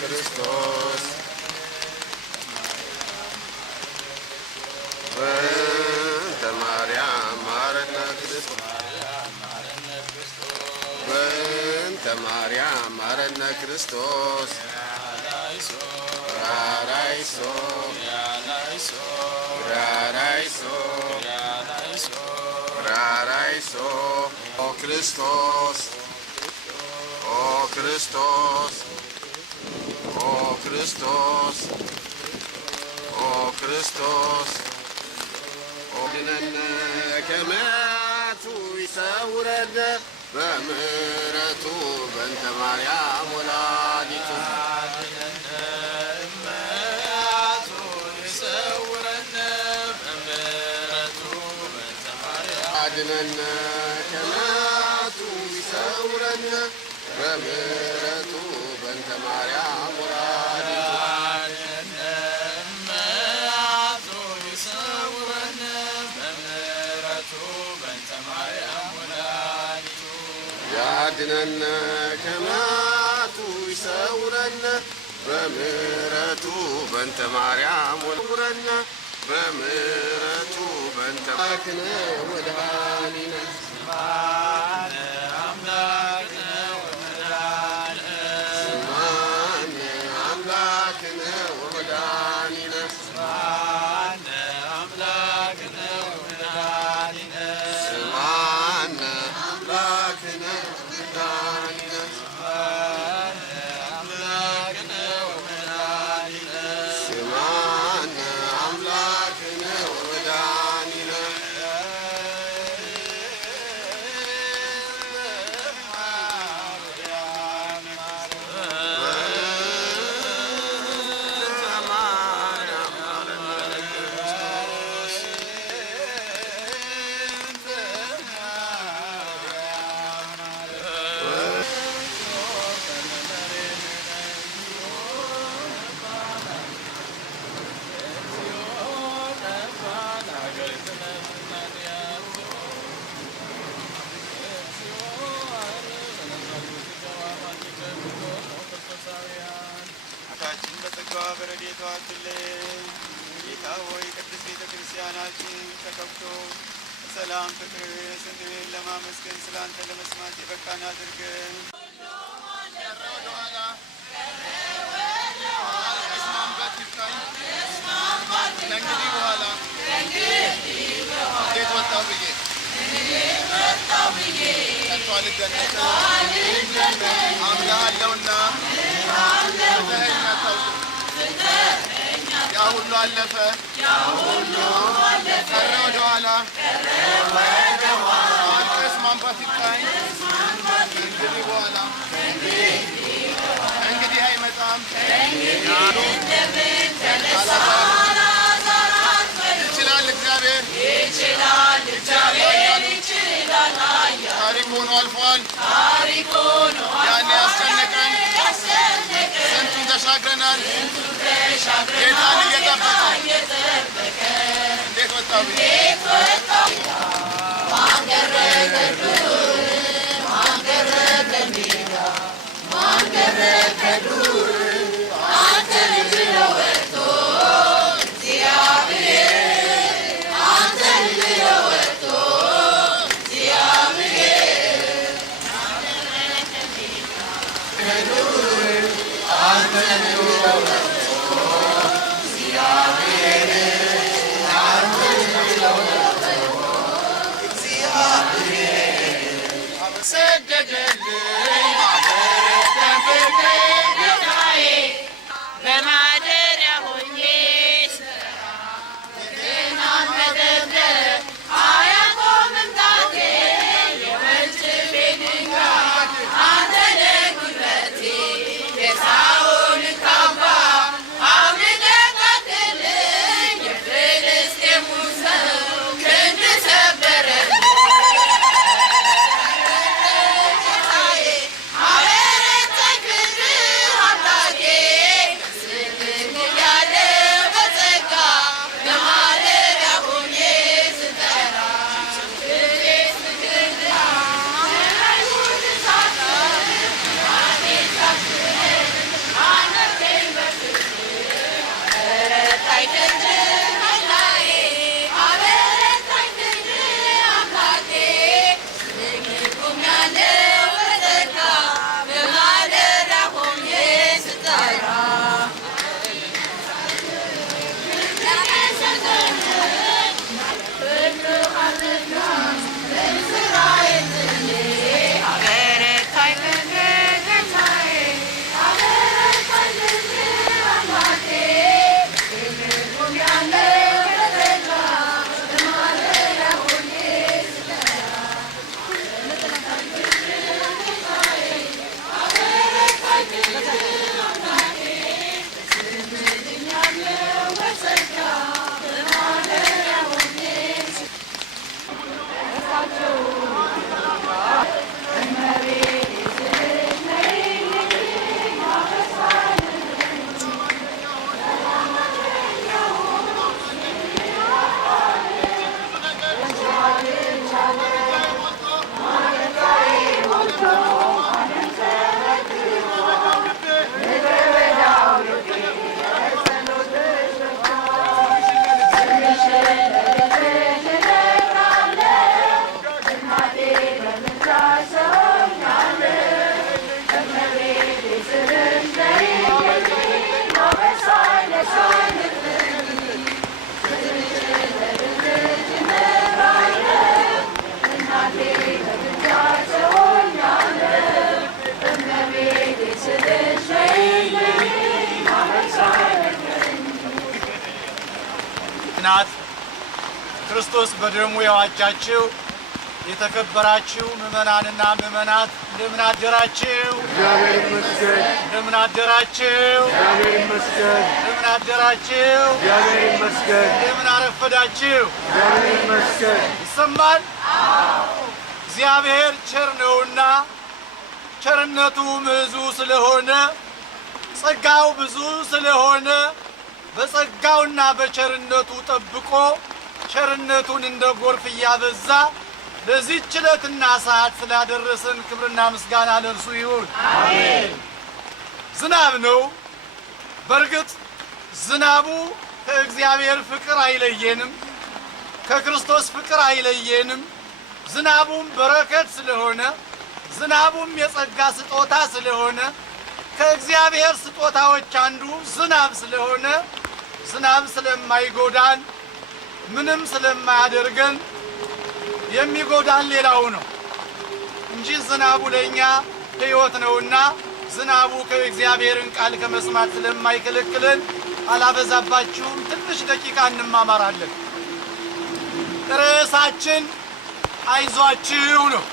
ክርስቶስ በእንተ ማርያም ማረነ ክርስቶስ በእንተ ማርያም ማረነ ክርስቶስ ራራይሶ ራራይሶ ራራይሶ ኦ ክርስቶስ ኦ ክርስቶስ ኦ ክርስቶስ ኦ ክርስቶስ ኦድነነ ከመዓቱ ይሰውረነ በምሕረቱ በእንተ ማርያም ወላዲቱ አድነነ ከመዓቱ ይሰውረነ በምሕረቱ በእንተ ማርያም ወላዲቱ ያድነነ ከመዓቱ ይሰውረነ በምሕረቱ በእንተ ማርያም ወልውረነ በምሕረቱ በእንተ አምላክነ ወመድኃኒነ በረድኤቷ አትለየን። ጌታ ሆይ ቅድስት ቤተ ክርስቲያናችን ተከፍቶ በሰላም ፍቅር ስምህን ለማመስገን ስላንተ ለመስማት የበቃን አድርገን። መስማማት ይብቃኝ። ከእንግዲህ በኋላ እንዴት ወጣሁ ብዬ ከቶ አልደነቅም። አምናለሁና ትተኸኝ አታውቅም። ያ ሁሉ አለፈ ቀረ ወደ ኋላ አንተስ ማንባት ይብቃኝ። ከእንግዲህ በኋላ እንግዲህ አይመጣም። ይችላል እግዚአብሔር ታሪክ ሆኖ አልፏል። ያኔ ያስጨነቀን ስንቱን ተሻግረናል። ጌታን እየጠበቅን እንዴት ወጣሁ ብዬ ናት። ክርስቶስ በደሙ የዋጃችሁ የተከበራችሁ ምእመናንና ምእመናት እንደምን አደራችሁ? እግዚአብሔር ይመስገን። እንደምን አደራችሁ? እግዚአብሔር ይመስገን። እንደምን አደራችሁ? እግዚአብሔር ይመስገን። እንደምን አረፈዳችሁ? እግዚአብሔር ይመስገን። ይሰማል? እግዚአብሔር ቸር ነውና ቸርነቱ ብዙ ስለሆነ ጸጋው ብዙ ስለሆነ በጸጋውና በቸርነቱ ጠብቆ ቸርነቱን እንደ ጎርፍ እያበዛ ለዚህ ዕለትና ሰዓት ስላደረሰን ክብርና ምስጋና ለእርሱ ይሁን። አሜን። ዝናብ ነው። በእርግጥ ዝናቡ ከእግዚአብሔር ፍቅር አይለየንም፣ ከክርስቶስ ፍቅር አይለየንም። ዝናቡም በረከት ስለሆነ ዝናቡም የጸጋ ስጦታ ስለሆነ ከእግዚአብሔር ስጦታዎች አንዱ ዝናብ ስለሆነ ዝናብ ስለማይጎዳን ምንም ስለማያደርገን የሚጎዳን ሌላው ነው እንጂ ዝናቡ ለኛ ሕይወት ነውና ዝናቡ ከእግዚአብሔርን ቃል ከመስማት ስለማይከለክለን አላበዛባችሁም። ትንሽ ደቂቃ እንማማራለን። ርዕሳችን አይዟችሁ ነው።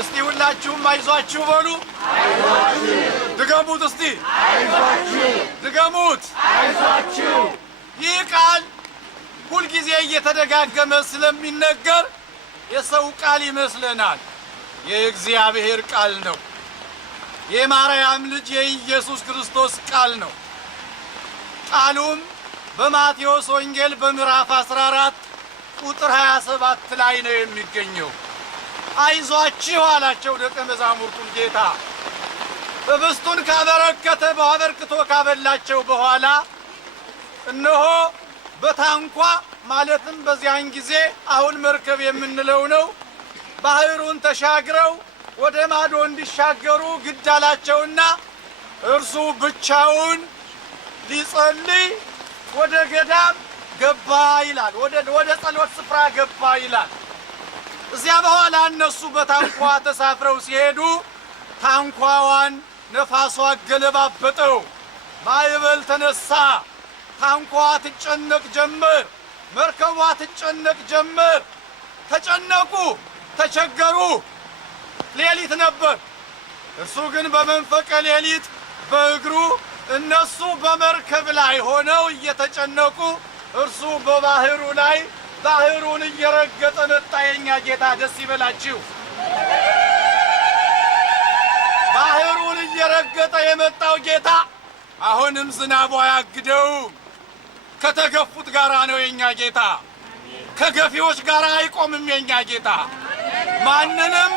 እስቲ ሁላችሁም አይዟችሁ በሉ። አይዟችሁ ድገሙት። እስቲ አይዟችሁ ድገሙት። አይዟችሁ። ይህ ቃል ሁልጊዜ እየተደጋገመ ስለሚነገር የሰው ቃል ይመስለናል። የእግዚአብሔር ቃል ነው። የማርያም ልጅ የኢየሱስ ክርስቶስ ቃል ነው። ቃሉም በማቴዎስ ወንጌል በምዕራፍ 14 ቁጥር 27 ላይ ነው የሚገኘው። አይዟችሁ አላቸው ደቀ መዛሙርቱን ጌታ። ህብስቱን ካበረከተ አበርክቶ ካበላቸው በኋላ እነሆ በታንኳ ማለትም በዚያን ጊዜ አሁን መርከብ የምንለው ነው ባህሩን ተሻግረው ወደ ማዶ እንዲሻገሩ ግድ አላቸውና እርሱ ብቻውን ሊጸልይ ወደ ገዳም ገባ ይላል። ወደ ጸሎት ስፍራ ገባ ይላል። እዚያ በኋላ እነሱ በታንኳ ተሳፍረው ሲሄዱ ታንኳዋን ነፋሷ ገለባበጠው፣ ማዕበል ተነሳ። ታንኳዋ ትጨነቅ ጀመር፣ መርከቧ ትጨነቅ ጀመር። ተጨነቁ፣ ተቸገሩ። ሌሊት ነበር። እርሱ ግን በመንፈቀ ሌሊት በእግሩ፣ እነሱ በመርከብ ላይ ሆነው እየተጨነቁ እርሱ በባህሩ ላይ ባህሩን እየረገጠ መጣ። የኛ ጌታ ደስ ይበላችሁ። ባህሩን እየረገጠ የመጣው ጌታ አሁንም ዝናቡ አያግደውም። ከተገፉት ጋራ ነው የኛ ጌታ። ከገፊዎች ጋር አይቆምም የኛ ጌታ። ማንንም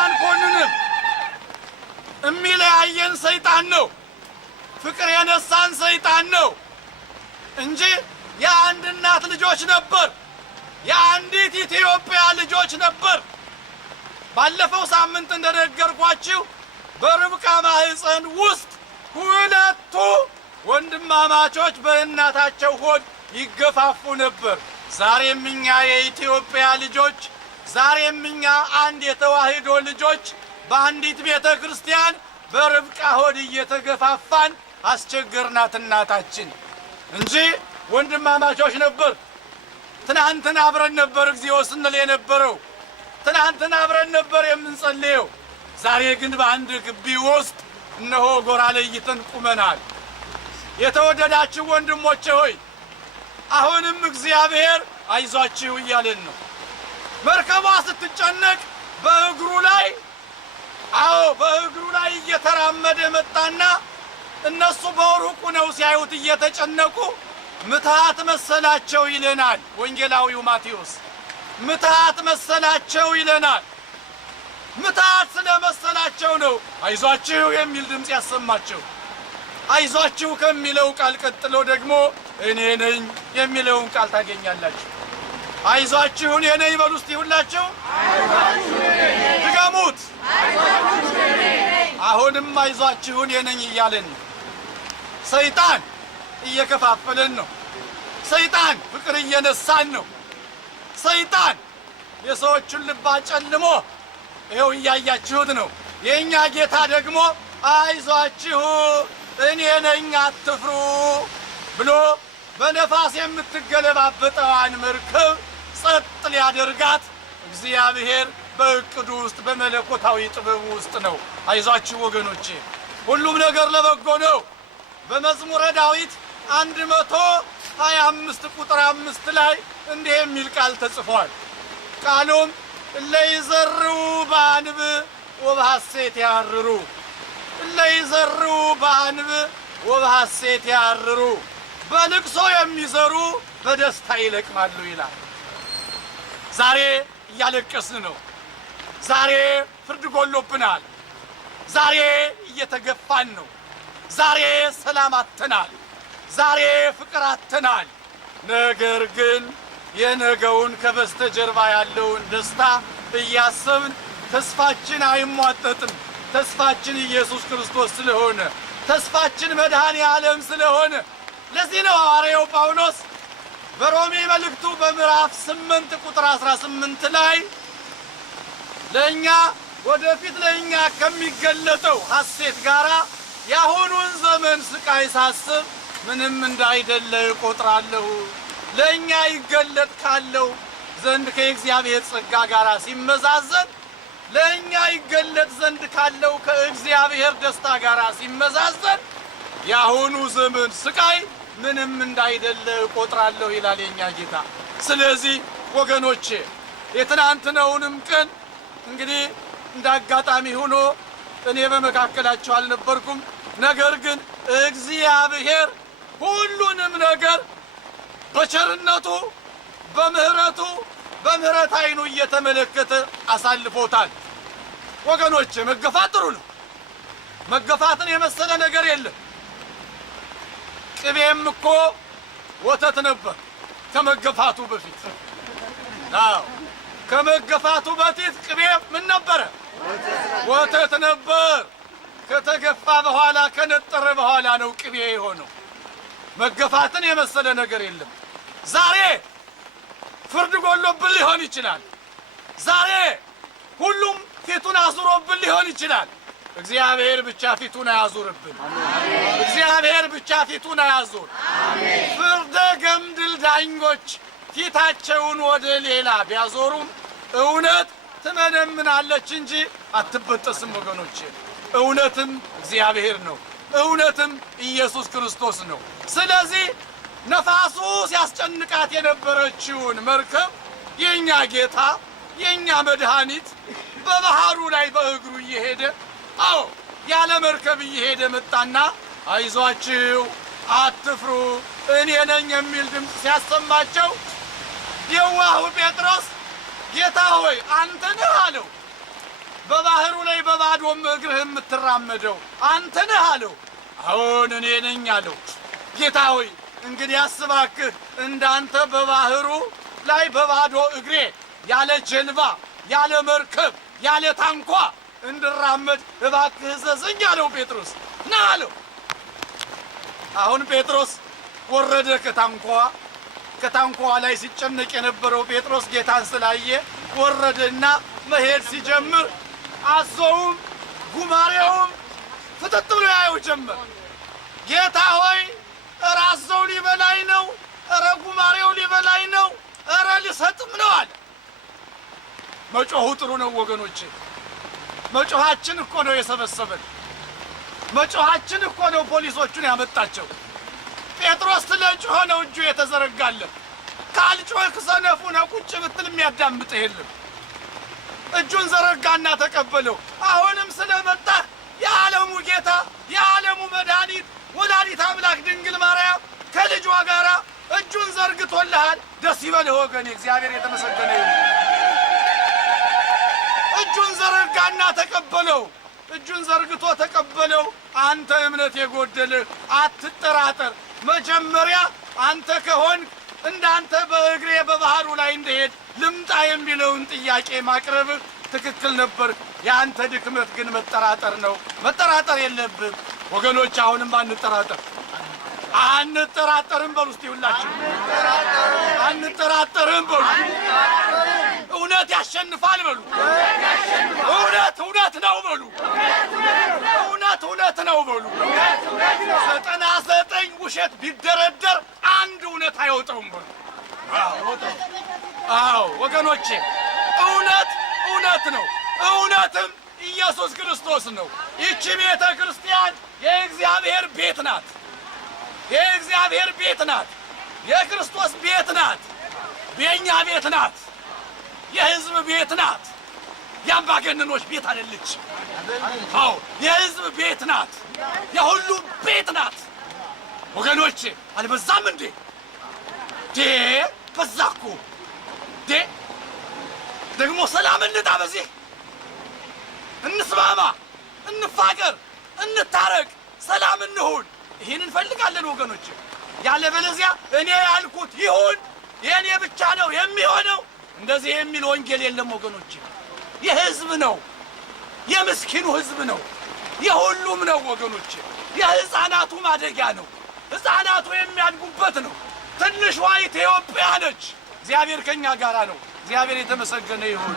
አንኮንንም። የሚለያየን ሰይጣን ነው፣ ፍቅር የነሳን ሰይጣን ነው እንጂ የአንድ እናት ልጆች ነበር፣ የአንዲት ኢትዮጵያ ልጆች ነበር። ባለፈው ሳምንት እንደነገርኳችሁ በርብቃ ማህፀን ውስጥ ሁለቱ ወንድማማቾች በእናታቸው ሆድ ይገፋፉ ነበር። ዛሬም እኛ የኢትዮጵያ ልጆች፣ ዛሬም እኛ አንድ የተዋህዶ ልጆች በአንዲት ቤተ ክርስቲያን በርብቃ ሆድ እየተገፋፋን አስቸገርናት እናታችን እንጂ ወንድማማቾች ነበር። ትናንትና አብረን ነበር እግዚኦ ስንል የነበረው። ትናንትና አብረን ነበር የምንጸልየው። ዛሬ ግን በአንድ ግቢ ውስጥ እነሆ ጎራ ለይተን ቁመናል። የተወደዳችሁ ወንድሞቼ ሆይ አሁንም እግዚአብሔር አይዟችሁ እያለን ነው። መርከቧ ስትጨነቅ በእግሩ ላይ እየተራመደ መጣና እነሱ በሩቁ ነው ሲያዩት እየተጨነቁ ምትሃት መሰላቸው ይለናል ወንጌላዊው ማቴዎስ። ምትሃት መሰላቸው ይለናል። ምትሃት ስለመሰላቸው ነው አይዟችሁ የሚል ድምፅ ያሰማቸው። አይዟችሁ ከሚለው ቃል ቀጥሎ ደግሞ እኔ ነኝ የሚለውን ቃል ታገኛላችሁ። አይዟችሁ እኔ ነኝ በሉ እስቲ ሁላችሁ ድገሙት። አሁንም አይዟችሁ እኔ ነኝ እያለን ነው። ሰይጣን እየከፋፈለን ነው። ሰይጣን ፍቅር እየነሳን ነው። ሰይጣን የሰዎችን ልብ አጨልሞ ይኸው እያያችሁት ነው። የእኛ ጌታ ደግሞ አይዟችሁ እኔ ነኝ አትፍሩ ብሎ በነፋስ የምትገለባበጠዋን መርከብ ጸጥ ሊያደርጋት እግዚአብሔር በእቅዱ ውስጥ በመለኮታዊ ጥበቡ ውስጥ ነው። አይዟችሁ ወገኖቼ፣ ሁሉም ነገር ለበጎ ነው። በመዝሙረ ዳዊት 125 ቁጥር 5 ላይ እንዲህ የሚል ቃል ተጽፏል። ቃሉም እለይዘሩ በአንብ ወበሐሴት ያርሩ፣ እለይዘሩ በአንብ ወበሐሴት ያርሩ፣ በልቅሶ የሚዘሩ በደስታ ይለቅማሉ ይላል። ዛሬ እያለቀስን ነው። ዛሬ ፍርድ ጎሎብናል። ዛሬ እየተገፋን ነው። ዛሬ ሰላም አጥተናል። ዛሬ ፍቅር አጥተናል። ነገር ግን የነገውን ከበስተጀርባ ያለውን ደስታ እያሰብን ተስፋችን አይሟጠጥም። ተስፋችን ኢየሱስ ክርስቶስ ስለሆነ፣ ተስፋችን መድኃኔ ዓለም ስለሆነ ለዚህ ነው ሐዋርያው ጳውሎስ በሮሜ መልእክቱ በምዕራፍ 8 ቁጥር 18 ላይ ለእኛ ወደፊት ለእኛ ከሚገለጠው ሐሴት ጋራ የአሁኑን ዘመን ስቃይ ሳስብ ምንም እንዳይደለ እቆጥራለሁ። ለእኛ ይገለጥ ካለው ዘንድ ከእግዚአብሔር ጸጋ ጋር ሲመዛዘን፣ ለእኛ ይገለጥ ዘንድ ካለው ከእግዚአብሔር ደስታ ጋር ሲመዛዘን የአሁኑ ዘመን ስቃይ ምንም እንዳይደለ እቆጥራለሁ ይላል የኛ ጌታ። ስለዚህ ወገኖቼ የትናንትናውንም ቀን እንግዲህ እንዳጋጣሚ ሆኖ እኔ በመካከላችሁ አልነበርኩም። ነገር ግን እግዚአብሔር ሁሉንም ነገር በቸርነቱ በምህረት አይኑ እየተመለከተ አሳልፎታል። ወገኖቼ መገፋት ጥሩ ነው። መገፋትን የመሰለ ነገር የለም። ቅቤም እኮ ወተት ነበር ከመገፋቱ በፊት። አዎ ከመገፋቱ በፊት ቅቤ ምን ነበረ? ወተት ነበር። ከተገፋ በኋላ ከነጠረ በኋላ ነው ቅቤ የሆነው። መገፋትን የመሰለ ነገር የለም። ዛሬ ፍርድ ጎሎብን ሊሆን ይችላል። ዛሬ ሁሉም ፊቱን አዙሮብን ሊሆን ይችላል። እግዚአብሔር ብቻ ፊቱን አያዙርብን። እግዚአብሔር ብቻ ፊቱን አያዙር። ፍርደ ገምድል ዳኞች ፊታቸውን ወደ ሌላ ቢያዞሩም እውነት ትመነምናለች እንጂ አትበጠስም ወገኖቼ። እውነትም እግዚአብሔር ነው። እውነትም ኢየሱስ ክርስቶስ ነው። ስለዚህ ነፋሱ ሲያስጨንቃት የነበረችውን መርከብ የኛ ጌታ የኛ መድኃኒት በባህሩ ላይ በእግሩ እየሄደ ያለ መርከብ እየሄደ መጣና አይዟችሁ አትፍሩ እኔ ነኝ የሚል ድምፅ ሲያሰማቸው የዋሁ ጴጥሮስ ጌታ ሆይ አንተ ነህ አለው። በባህሩ ላይ በባዶም እግርህ የምትራመደው አንተ ነህ አለው። አዎን እኔ ነኝ አለው። ጌታ ሆይ እንግዲህ አስባክህ እንዳንተ በባህሩ ላይ በባዶ እግሬ ያለ ጀልባ ያለ መርከብ ያለ ታንኳ እንድራመድ እባክህ እዘዘኝ አለው። ጴጥሮስ ና አለው። አሁን ጴጥሮስ ወረደ ከታንኳዋ ላይ ሲጨነቅ የነበረው ጴጥሮስ ጌታን ስላየ ወረደና መሄድ ሲጀምር አዞውም ጉማሬውም ፍጥጥ ብሎ ያየው ጀመር። ጌታ ሆይ እረ አዞው ሊበላይ ነው፣ እረ ጉማሬው ሊበላይ ነው፣ እረ ሊሰጥም ነው አለ። መጮሁ ጥሩ ነው ወገኖቼ። መጮሃችን እኮ ነው የሰበሰበን። መጮሃችን እኮ ነው ፖሊሶቹን ያመጣቸው። ጴጥሮስ ስለጮኸ ነው እጁ የተዘረጋለት። ካልጮህ ሰነፉ ነው ቁጭ ብትል የሚያዳምጥህ የለም። እጁን ዘረጋና ተቀበለው። አሁንም ስለመጣ የዓለሙ ጌታ የዓለሙ መድኃኒት ወላዲተ አምላክ ድንግል ማርያም ከልጇ ጋራ እጁን ዘርግቶልሃል። ደስ ይበልህ ወገኔ፣ እግዚአብሔር የተመሰገነ ይሁን። እጁን ዘረጋና ተቀበለው። እጁን ዘርግቶ ተቀበለው። አንተ እምነት የጎደልህ አትጠራጠር። መጀመሪያ አንተ ከሆን እንዳንተ በእግሬ በባህሩ ላይ እንደሄድ ልምጣ የሚለውን ጥያቄ ማቅረብ ትክክል ነበር። የአንተ ድክመት ግን መጠራጠር ነው። መጠራጠር የለብም ወገኖች። አሁንም አንጠራጠርም በሉ እስቲ ሁላችሁ አንጠራጠርም በሉ። እውነት ያሸንፋል በሉ። እውነት ነው በሉ። እውነት ነው በሉ። 99 ውሸት ቢደረደር አንድ እውነት አይወጣውም በሉ። አዎ ወገኖቼ፣ እውነት ነው። እውነትም ኢየሱስ ክርስቶስ ነው። ይቺ ቤተ ክርስቲያን የእግዚአብሔር ቤት ናት። የእግዚአብሔር ቤት ናት። የክርስቶስ ቤት ናት። የእኛ ቤት ናት። የሕዝብ ቤት ናት። የአምባገነኖች ቤት አይደለች። አዎ የሕዝብ ቤት ናት። የሁሉም ቤት ናት። ወገኖቼ አልበዛም እንዴ? በዛ እኮ ደግሞ ሰላም እንጣ። በዚህ እንስማማ፣ እንፋቀር፣ እንታረቅ፣ ሰላም እንሁን። ይህን እንፈልጋለን ወገኖቼ። ያለበለዚያ እኔ ያልኩት ይሁን የእኔ ብቻ ነው የሚሆነው እንደዚህ የሚል ወንጌል የለም ወገኖቼ። የሕዝብ ነው፣ የምስኪኑ ሕዝብ ነው፣ የሁሉም ነው ወገኖቼ። የሕፃናቱ ማደጊያ ነው። ሕፃናቱ የሚያድጉበት ነው። ትንሿ ኢትዮጵያ ነች። እግዚአብሔር ከኛ ጋራ ነው። እግዚአብሔር የተመሰገነ ይሁን።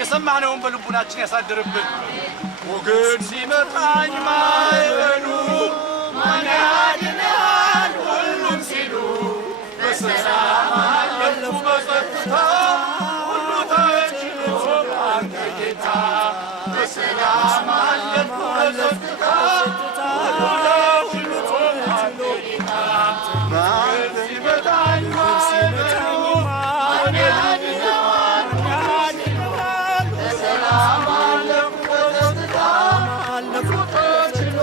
የሰማነውን በልቡናችን ያሳድርብን። ሞገድ ሲመታኝ ማዕበሉ ማን ያድናል ሁሉም ሲሉ በሰላም አለፉ በጸጥታ ሁሉ ተችሎ አንተ ጌታ በሰላም አለፉ በጸጥታ ሁሉ ተችሎ አንተ ጌታ ሞገድ ሲመታኝ ማዕበሉ ማን ያድናል በሰላም አለፉ በጸጥታ ሁሉ ተችሎ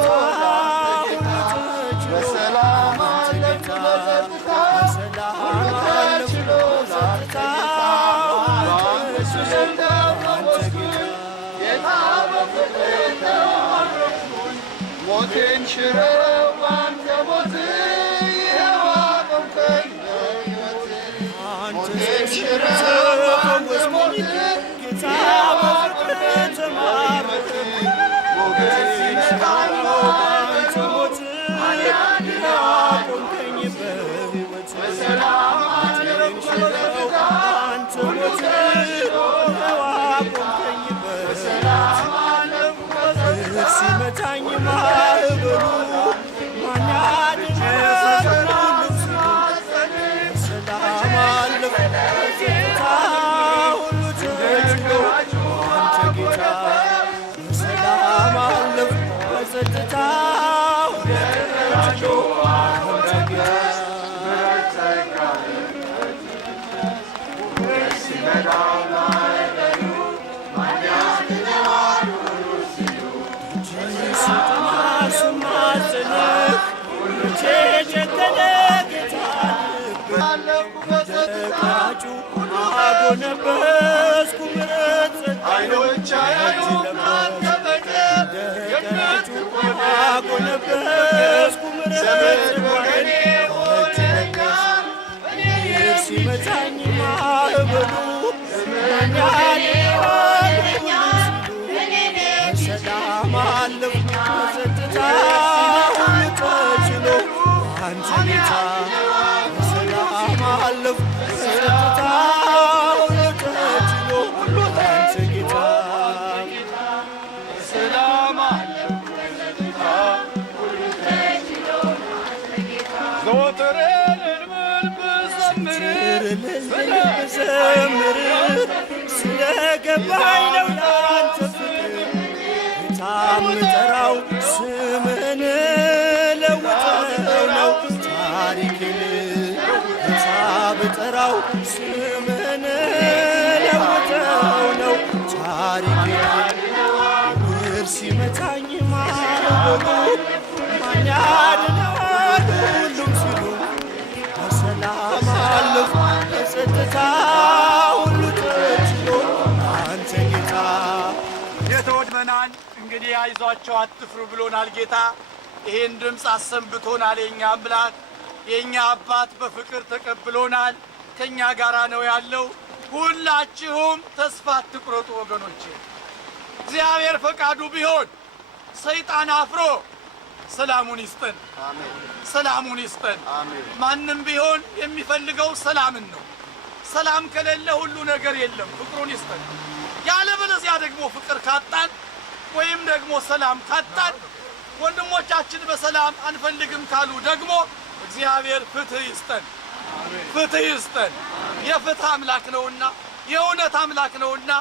ሞቴን ሽረው አንተ ሞት ይኸው አቆምከኝ በሕይወት ሞቴን ሽረው አንተ ሞት ይኸው አቆምከኝ በሕይወት እንግዲህ አይዟችሁ አትፍሩ ብሎናል ጌታ። ይሄን ድምጽ አሰምብቶናል። የኛ አምላክ የኛ አባት በፍቅር ተቀብሎናል። ከኛ ጋራ ነው ያለው። ሁላችሁም ተስፋ አትቁረጡ ወገኖቼ። እግዚአብሔር ፈቃዱ ቢሆን ሰይጣን አፍሮ ሰላሙን ይስጠን። አሜን። ሰላሙን ይስጠን። አሜን። ማንም ቢሆን የሚፈልገው ሰላምን ነው። ሰላም ከሌለ ሁሉ ነገር የለም። ፍቅሩን ይስጠን። ያለበለዚያ ደግሞ ፍቅር ካጣን ወይም ደግሞ ሰላም ካጣን ወንድሞቻችን በሰላም አንፈልግም ካሉ ደግሞ እግዚአብሔር ፍትህ ይስጠን። ፍትህ ይስጠን። የፍትህ አምላክ ነውና የእውነት አምላክ ነውና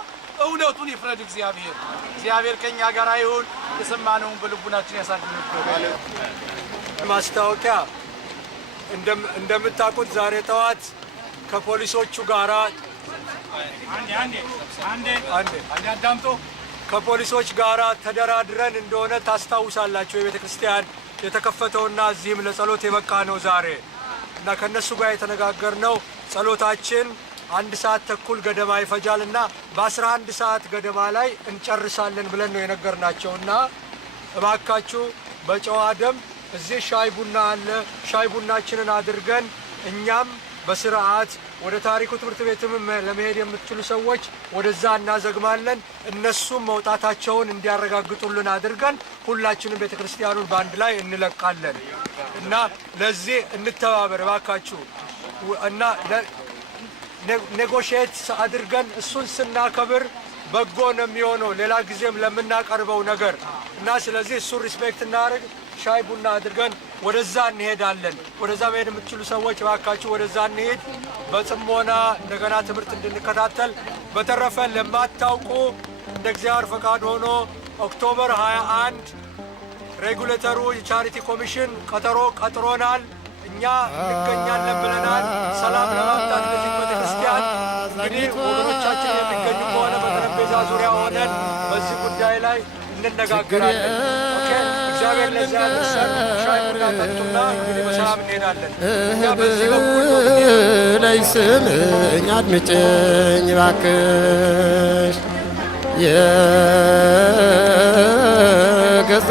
እውነቱን ይፍረድ እግዚአብሔር። እግዚአብሔር ከኛ ጋር ይሁን። የሰማነውን በልቡናችን ያሳድርብን። ማስታወቂያ እንደምታውቁት ዛሬ ጠዋት ከፖሊሶቹ ጋራ አንዴ አዳምጦ ከፖሊሶች ጋራ ተደራድረን እንደሆነ ታስታውሳላችሁ። የቤተ ክርስቲያን የተከፈተውና እዚህም ለጸሎት የበቃ ነው ዛሬ እና ከነሱ ጋር የተነጋገርነው ጸሎታችን 1 ሰዓት ተኩል ገደማ ይፈጃልና በ11 ሰዓት ገደማ ላይ እንጨርሳለን ብለን ነው የነገርናቸውና እባካችሁ በጨዋ ደም እዚህ ሻይ ቡና አለ። ሻይ ቡናችንን አድርገን እኛም በስርዓት ወደ ታሪኩ ትምህርት ቤትም ለመሄድ የምትችሉ ሰዎች ወደዛ እናዘግማለን። እነሱም መውጣታቸውን እንዲያረጋግጡልን አድርገን ሁላችንም ቤተክርስቲያኑን ባንድ ላይ እንለቃለን እና ለዚህ እንተባበር እባካችሁ እና ኔጎሽየት አድርገን እሱን ስናከብር በጎ ነው የሚሆነው ሌላ ጊዜም ለምናቀርበው ነገር እና ስለዚህ እሱን ሪስፔክት እናደርግ። ሻይ ቡና አድርገን ወደዛ እንሄዳለን። ወደዛ መሄድ የምትችሉ ሰዎች እባካችሁ ወደዛ እንሄድ በጽሞና እንደገና ትምህርት እንድንከታተል። በተረፈ ለማታውቁ እንደ እግዚአብሔር ፈቃድ ሆኖ ኦክቶበር 21 ሬጉሌተሩ የቻሪቲ ኮሚሽን ቀጠሮ ቀጥሮናል። እኛ እንገኛለን ብለናል። ሰላም ለማምጣት ለዚህ ቤተክርስቲያን እንግዲህ ወገኖቻችን የሚገኙ ከሆነ በጠረጴዛ ዙሪያ ሆነን በዚህ ጉዳይ ላይ እንነጋገራለን። ኦኬ እግዚአብሔር ለዛ ያደርሰን። ሻይ ቡና ጠጡና እንግዲህ በሰላም እንሄዳለን። እኛ በዚህ በኩል ላይ ስምኝ አድምጭኝ እባክሽ የገዛ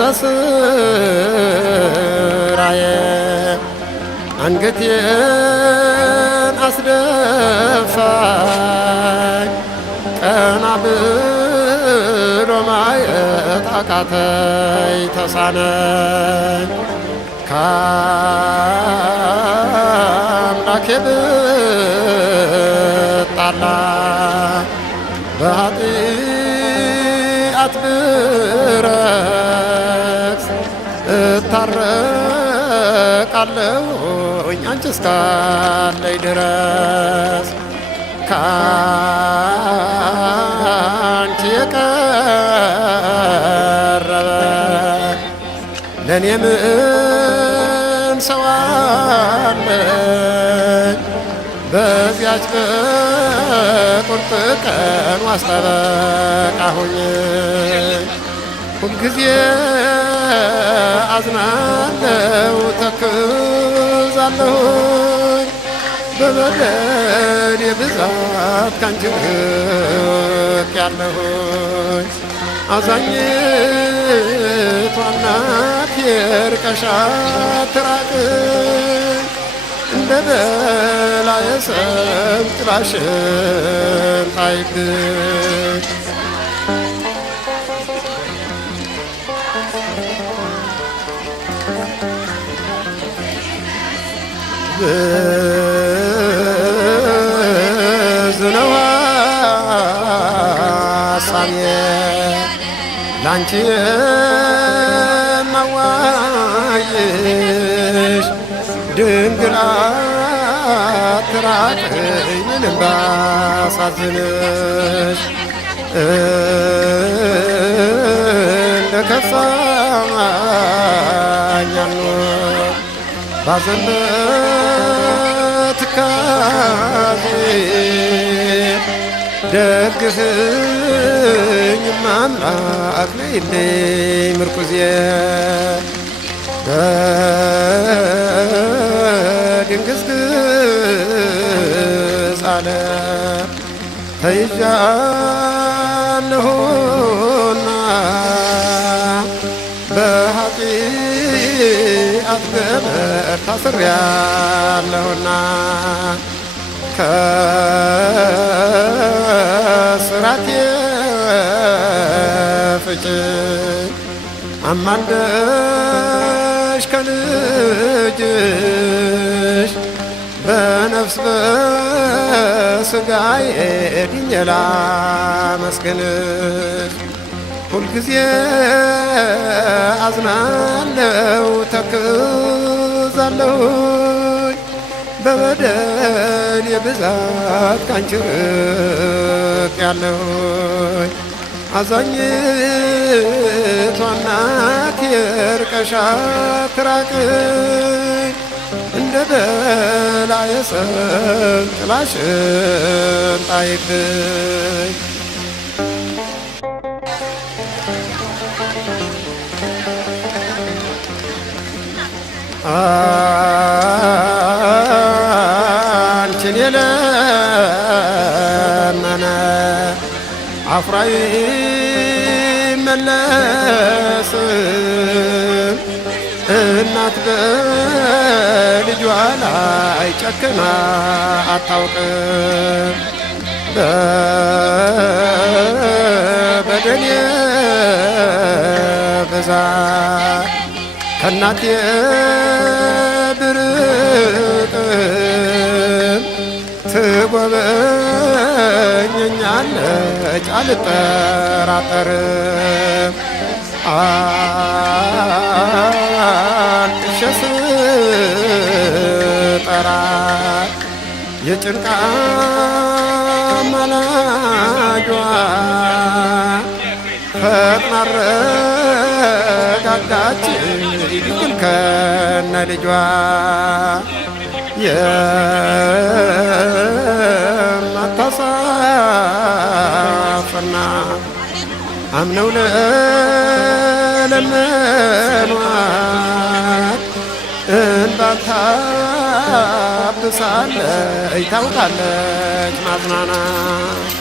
ስራዬ አንገቴን አስደፋኝ ቀና ብሎ ማየት አቃተኝ ተሳነኝ ከአምላኬ ብጣላ በኃጢአት ብረክስ እታረቃለሁኝ አንቺ እስካለኝ ድረስ ካንቺ የቀረበ ለእኔ ምን ሰው አለኝ በዚያች በቁርጥ ቀን ዋስጠበቃ ሁኝ ሁልጊዜ አዝናለሁ ተክዛለሁኝ በበደል የብዛት ካንቺ ርቅ ያለሁኝ አዛኝቷ እናቴ ርቀሽ አትራቅኝ እንደ በላየ ሰም ጥላሽን ጣይብኝ ብዙ ነው ሐሳቤ ላንቺ የማዋይሽ ድንግል አትራቅኝ ምንም ባሳዝንሽ እንደ ከፋኝ አልኖር ባዘን በትካዜ ደግፍኝ አምላክ ነይልኝ ምርኩዜ በድንግዝግዝ ዓለም ተይዣለሁና በኃጢአት ገመድ ታስሬያለሁና ከስራቴ ፍችኝ አማልደሽ ከልጅሽ በነፍስ በሥጋዬ ድኜ ላመስግንሽ ሁልጊዜ አዝናለሁ ተክዛለሁኝ በበደል የብዛት ካንቺ ርቅ ያለሁኝ አዛኝቷ እናቴ ርቀሽ አትራቅኝ እንደ በላየ ሰም ጥላሽን ጣይብኝ አንቺን የለመነ አፍራ አይመለስም እናት በልጇ ላይ ጨክና አታውቅም በበደል ብዛት ከእናቴ ብርቅም ትጎበኘኛለች አልጠራጠርም አልቅሼ ስጠራት የጭንቃ አማላጇ ፈጥና አረጋጋችኝ ድንግል ከነ ልጇ የማታሳፍርና አምነው ለለመኗት እንባን ታብሳለች ታውቃለች ማጽናናት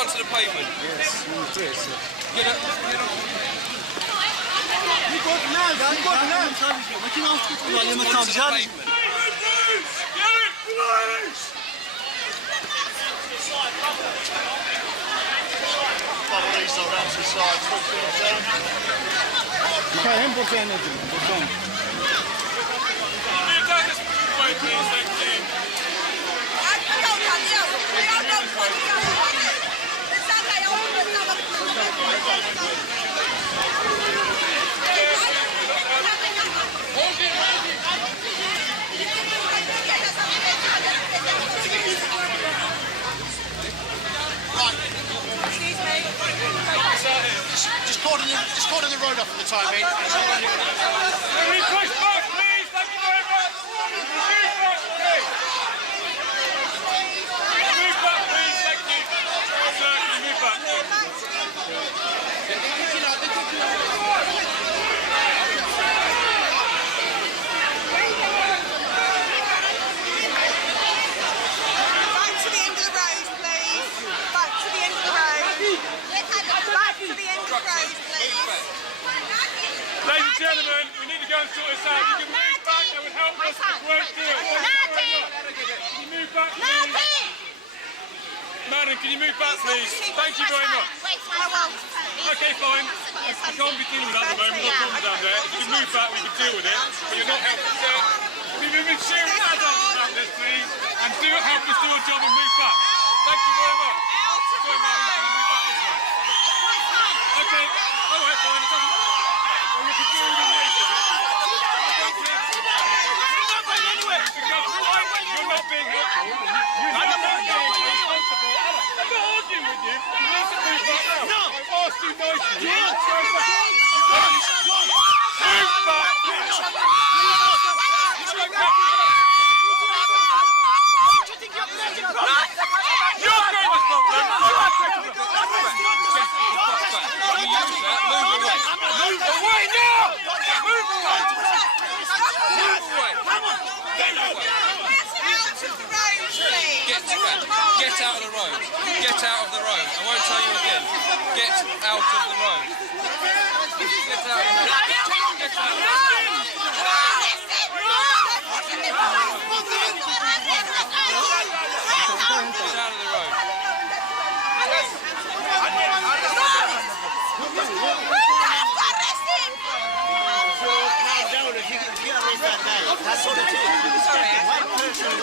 onto the pavement. Get up. Onto the pavement. Just cordon the road off for the time being. Can we push back, please? Thank you very much. Move back, please. Move back, please. Thank you. Sir, can you move back? Back to the end of the road, please. Back to the end of the road. Back to the end of the road, please. Ladies and gentlemen, we need to go and sort this out. If you can move back, that would help us a great deal. Can you move back, please? Madam, can you move back, please? Thank you very much. Okay, fine. We can't be dealing with that at the moment. No problem down there. If you can move back, we can deal with it. But you're not helping us out. Can you move serious adults about this, please? And help us do a job and move back. Thank you very much. Sorry, madam, can you move back this way? Okay, all right, fine. It doesn't... Well, you can deal with it later. You're not being helpful. I'm not being responsible. I'm not arguing with you. You need to move back now. No. I've asked you nicely. Move back. You're greatest problem. Move away now. Move away. Move away. Come on. Get out of the road. Get out of the road. I won't tell you again. Get out of the road. Get out of the road. Get out of the road. That's what it is. One person will.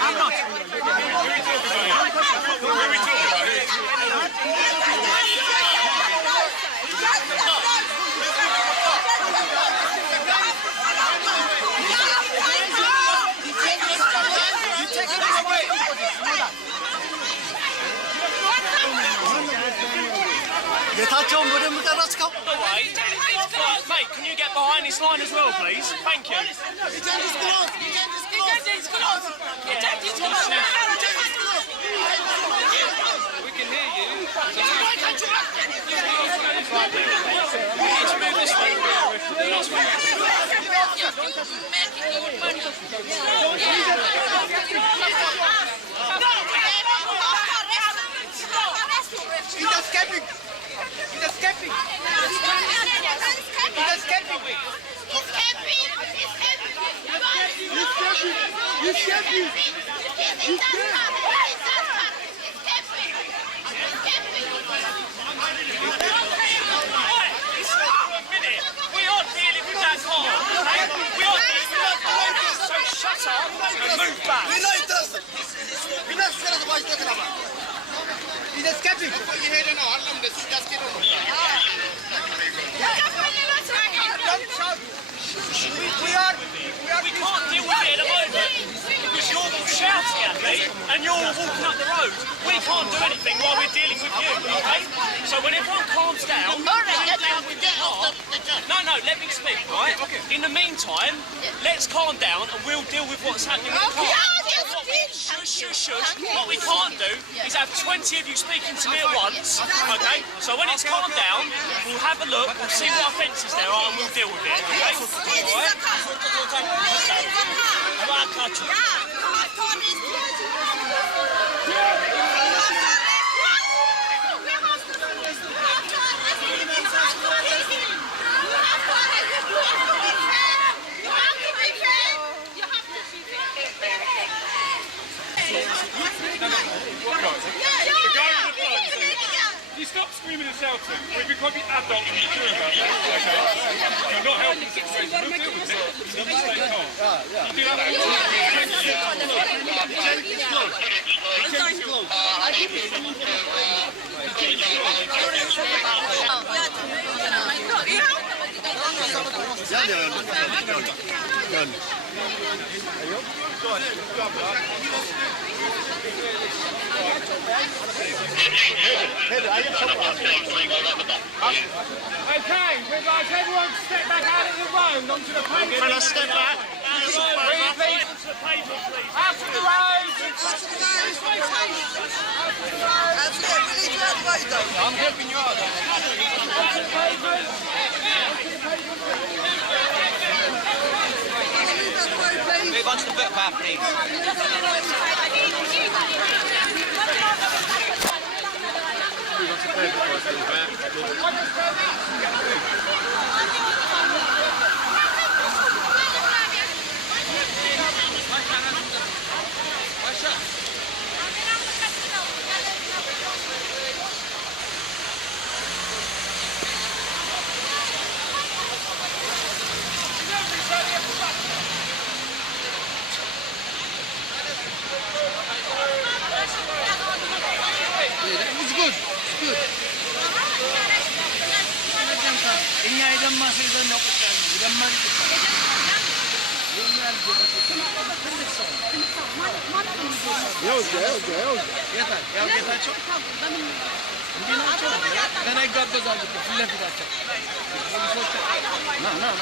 I'm not. Who are we talking about? Who are we talking ጌታቸውን በደንብ ቀረጽከው? Mate, can you get behind this line as well, please? Thank you. We can hear you. We need to move this way. He's escaping. He's escaping. He's escaping. We are dealing with that car, okay? We are dealing with that car. So shut up and move back. We're not interested. We're not interested in what he's talking about. He's escaping. Don't shout. We can't deal with it at the moment because you're all shouting at me and you're all walking up the road. We can't do anything while we're dealing with you, okay? So when everyone calms down, we'll deal with the car. No, let me speak, right? In the meantime, let's calm down and we'll deal with what's happening with the car. Shush. What we can't do is have 20 of you speaking to me at once, okay? So when it's calmed down, we'll have a look, we'll see what offences there are and we'll deal with it, okay? All right? Don't be sure about that. Okay. You're not helping the situation. We'll deal with it. Just stay calm. You do that. Okay, we'd like everyone to step back out of the road onto the pavement. Can I step back? Please. Onto the pavement, please. Out of the road! I'm helping you out. Move on to the footpath, please. እኛ የደማ ሰይዘን ነው ቁጭ ያልነው። የደማ ያው ጌታቸው እንዲህ ናቸው። ገና ይጋበዛሉ እኮ ፊት ለፊታቸው ና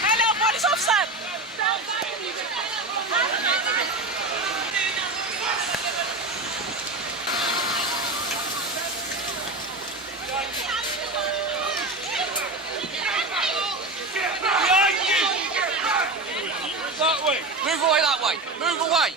Hello, police officer. That way. Move away that way. Move away.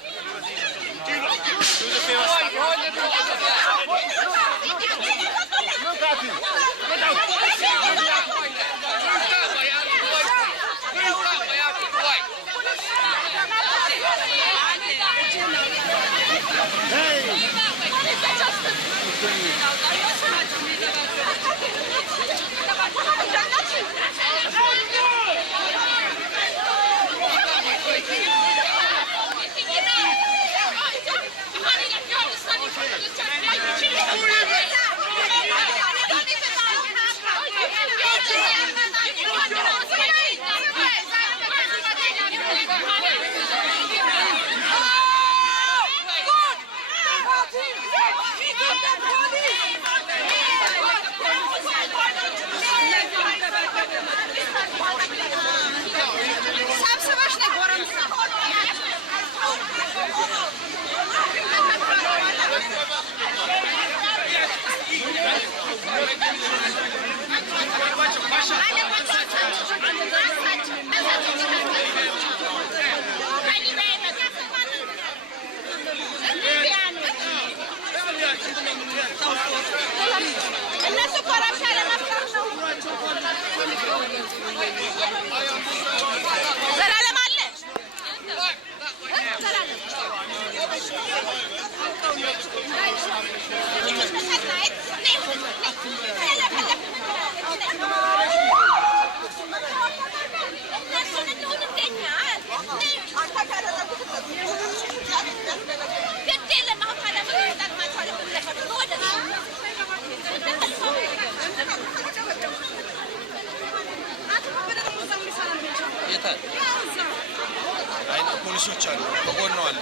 ፖሊሶች አሉ በጎን ነው አለ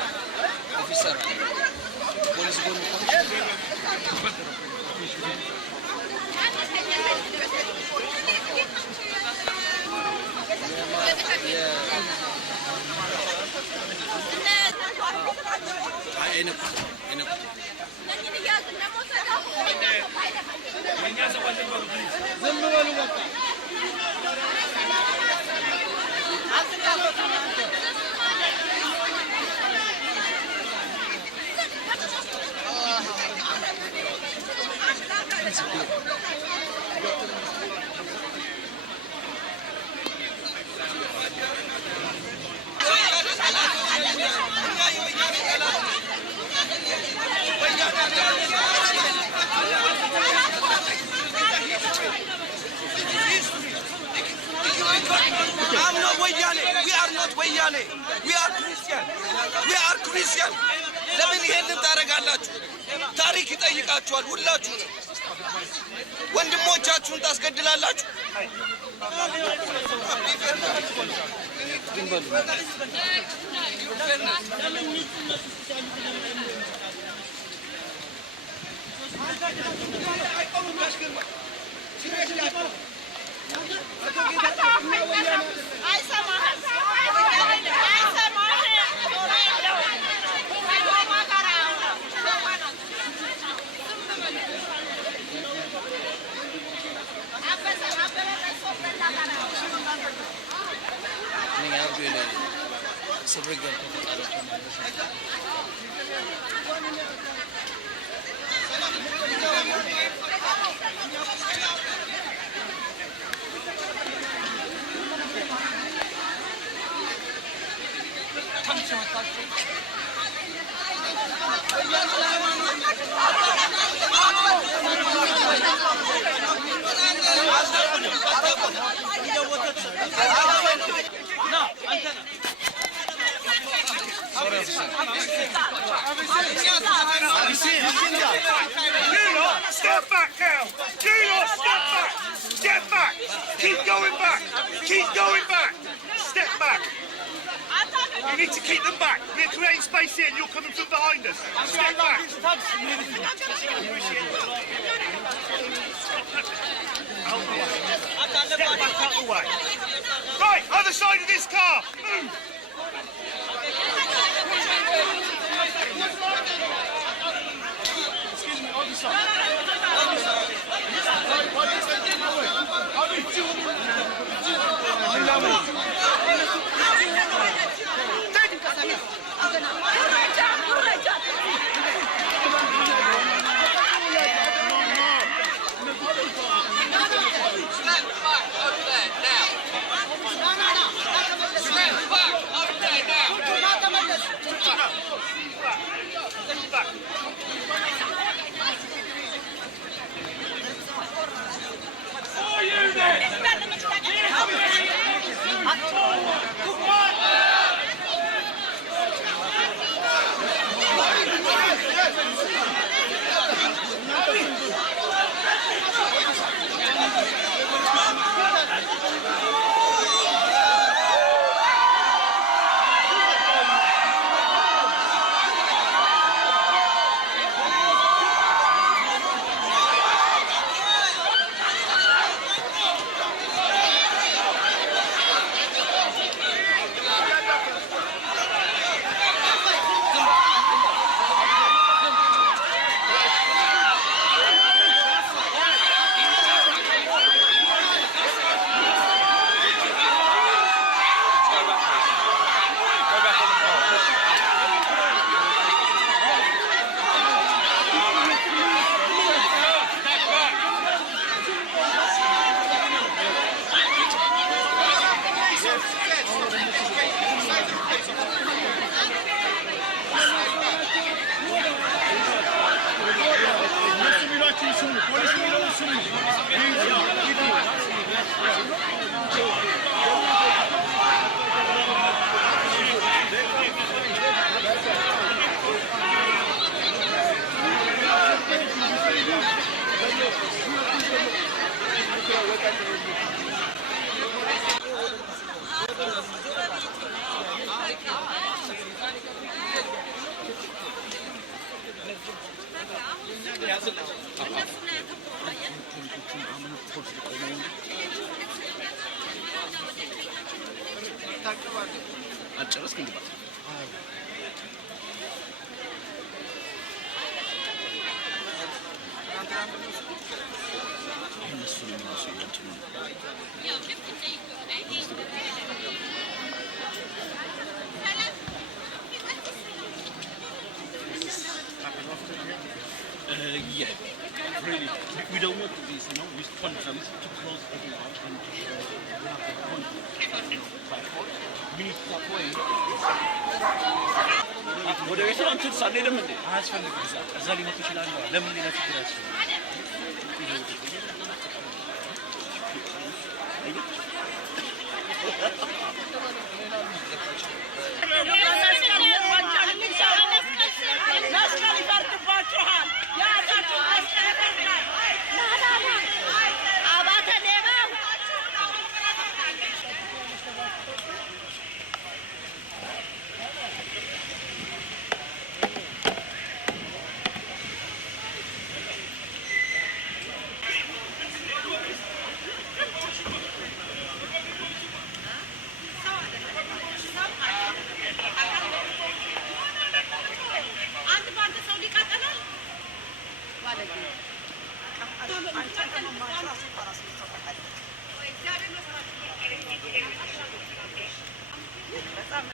ኦፊሰር ፖሊስ ጎን ምሳሌ we are Christian ለምን ይሄንን ታረጋላችሁ? ታሪክ ይጠይቃችኋል። ሁላችሁ ወንድሞቻችሁን ታስገድላላችሁ። Step back now! Do not step back! Step back! Keep going back! Keep going back! Step back! You need to keep them back. We're creating space here and you're coming from behind us. Step back! Step back out the way. Right, other side of this car! Move! Yeah, really. We don't want these, you know, we want them to close everyone and have the conflict. We need to stop playing. ወደ ሬስቶራንት ሳንሄድም እንዴ አያስፈልግም። እዛ ሊመጡ ይችላሉ። ለምን ሌላ ችግር ያስፈልጋል? I'm